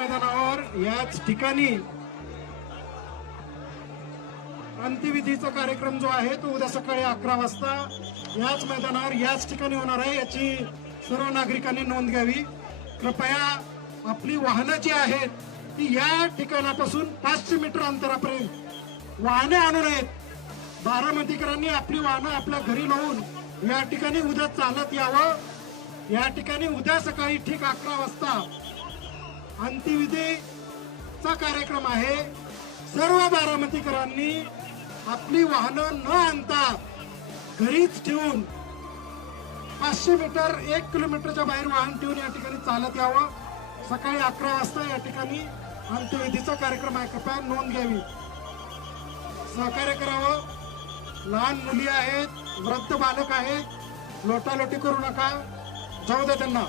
मैदानावर याच ठिकाणी अंत्यविधीचा कार्यक्रम जो आहे तो उद्या सकाळी 11 वाजता याच मैदानावर याच ठिकाणी होणार आहे। याची सर्व नागरिकांनी नोंद घ्यावी। कृपया आपली वाहनं जी आहेत ती या ठिकाणापासून 500 मीटर अंतरापर्यंत वाहने आणू नयेत। बारामतीकरांनी आपली वाहनं आपल्या घरी लावून या ठिकाणी उद्या चालत यावं। या ठिकाणी उद्या सकाळी ठीक 11 वाजता अंत्यविधीचा कार्यक्रम आहे। सर्व बारामतीकरांनी आपली वाहनं न आणता घरीच ठेवून 500 मीटर 1 किलोमीटरच्या बाहेर वाहन ठेवून या ठिकाणी चालत यावं। सकाळी 11 वाजता या ठिकाणी अंत्यविधीचा कार्यक्रम आहे। कृपया नोंद घ्यावी, सहकार्य करावं। लहान मुली आहेत, वृद्ध बालक आहेत, लोटालोटी करू नका, जाऊ द्या त्यांना।